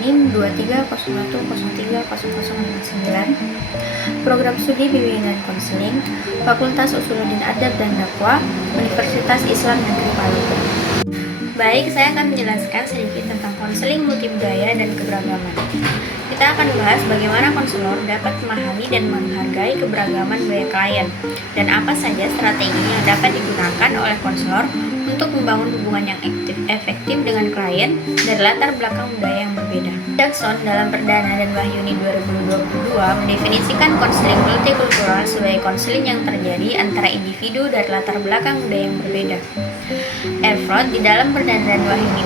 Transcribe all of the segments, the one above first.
NIM 2301030059, Program Studi Bimbingan dan Konseling, Fakultas Usuluddin Adab dan Dakwah, Universitas Islam Negeri Palu. Baik, saya akan menjelaskan sedikit tentang konseling multibudaya dan keberagaman. Kita akan bahas bagaimana konselor dapat memahami dan menghargai keberagaman budaya klien, dan apa saja strategi yang dapat digunakan oleh konselor untuk membangun hubungan yang efektif dengan klien dari latar belakang budaya yang berbeda. Jackson dalam Perdana dan Wahyuni 2022 mendefinisikan konseling multikultural sebagai konseling yang terjadi antara individu dari latar belakang budaya yang berbeda. Erfurt di dalam Perdana dan Wahyuni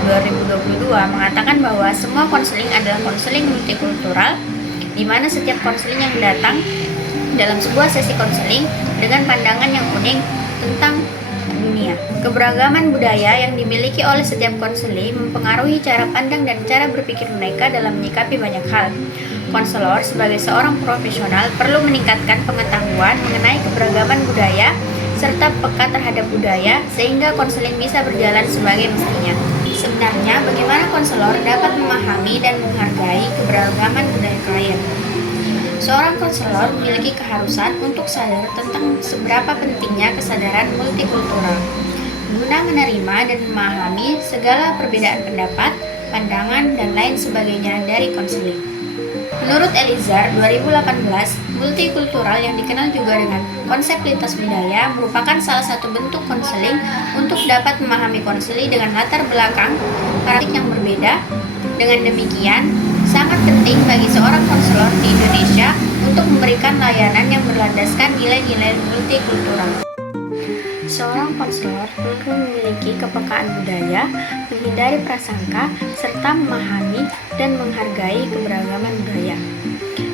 2022 mengatakan bahwa semua konseling adalah konseling multikultural, di mana setiap konseling yang datang dalam sebuah sesi konseling dengan pandangan yang unik tentang dunia. Keberagaman budaya yang dimiliki oleh setiap konseli mempengaruhi cara pandang dan cara berpikir mereka dalam menyikapi banyak hal. Konselor sebagai seorang profesional perlu meningkatkan pengetahuan mengenai keberagaman budaya serta peka terhadap budaya sehingga konseling bisa berjalan sebagai mestinya. Sebenarnya, bagaimana konselor dapat memahami dan menghargai keberagaman budaya klien? Seorang konselor memiliki keharusan untuk sadar tentang seberapa pentingnya kesadaran multikultural, guna menerima dan memahami segala perbedaan pendapat, pandangan, dan lain sebagainya dari konseling. Menurut Elizar 2018, multikultural yang dikenal juga dengan konsep lintas budaya merupakan salah satu bentuk konseling untuk dapat memahami konseli dengan latar belakang paradigma yang berbeda. Dengan demikian, sangat penting bagi seorang konselor di Indonesia untuk memberikan layanan yang berlandaskan nilai-nilai multikultural. Seorang konselor perlu memiliki kepekaan budaya, menghindari prasangka, serta memahami dan menghargai keberagaman budaya.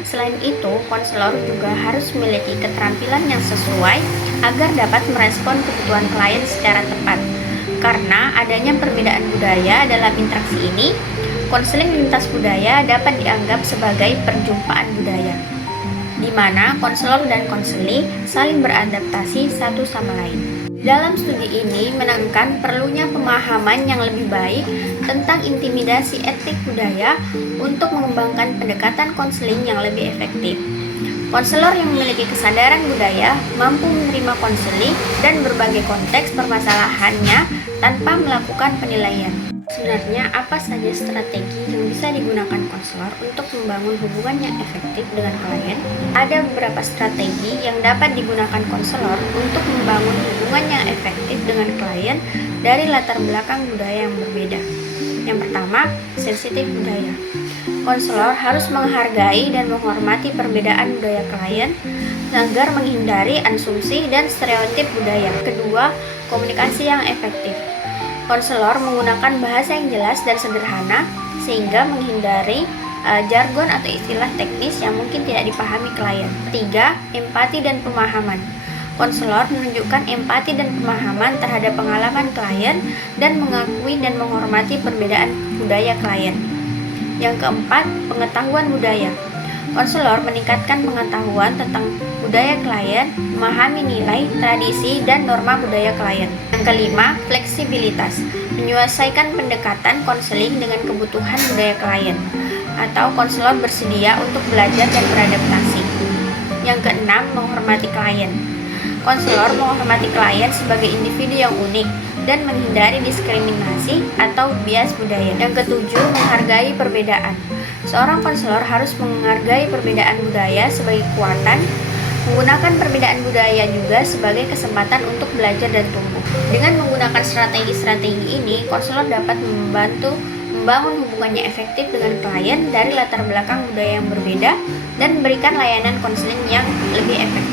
Selain itu, konselor juga harus memiliki keterampilan yang sesuai agar dapat merespon kebutuhan klien secara tepat. Karena adanya perbedaan budaya dalam interaksi ini, konseling lintas budaya dapat dianggap sebagai perjumpaan budaya, di mana konselor dan konseli saling beradaptasi satu sama lain. Dalam studi ini menekankan perlunya pemahaman yang lebih baik tentang intimidasi etik budaya untuk mengembangkan pendekatan konseling yang lebih efektif. Konselor yang memiliki kesadaran budaya mampu menerima konseling dan berbagai konteks permasalahannya tanpa melakukan penilaian. Sebenarnya, apa saja strategi yang bisa digunakan konselor untuk membangun hubungan yang efektif dengan klien? Ada beberapa strategi yang dapat digunakan konselor untuk membangun hubungan yang efektif dengan klien dari latar belakang budaya yang berbeda. Yang pertama, sensitif budaya. Konselor harus menghargai dan menghormati perbedaan budaya klien agar menghindari asumsi dan stereotip budaya. Kedua, komunikasi yang efektif. Konselor menggunakan bahasa yang jelas dan sederhana sehingga menghindari jargon atau istilah teknis yang mungkin tidak dipahami klien. Ketiga, empati dan pemahaman. Konselor menunjukkan empati dan pemahaman terhadap pengalaman klien dan mengakui dan menghormati perbedaan budaya klien. Yang keempat, pengetahuan budaya. Konselor meningkatkan pengetahuan tentang budaya klien, memahami nilai, tradisi, dan norma budaya klien. Yang kelima, fleksibilitas. Menyesuaikan pendekatan konseling dengan kebutuhan budaya klien, atau konselor bersedia untuk belajar dan beradaptasi. Yang keenam, menghormati klien. Konselor menghormati klien sebagai individu yang unik dan menghindari diskriminasi atau bias budaya. Yang ketujuh, menghargai perbedaan. Seorang konselor harus menghargai perbedaan budaya sebagai kekuatan, menggunakan perbedaan budaya juga sebagai kesempatan untuk belajar dan tumbuh. Dengan menggunakan strategi-strategi ini, konselor dapat membantu membangun hubungannya efektif dengan klien dari latar belakang budaya yang berbeda dan memberikan layanan konseling yang lebih efektif.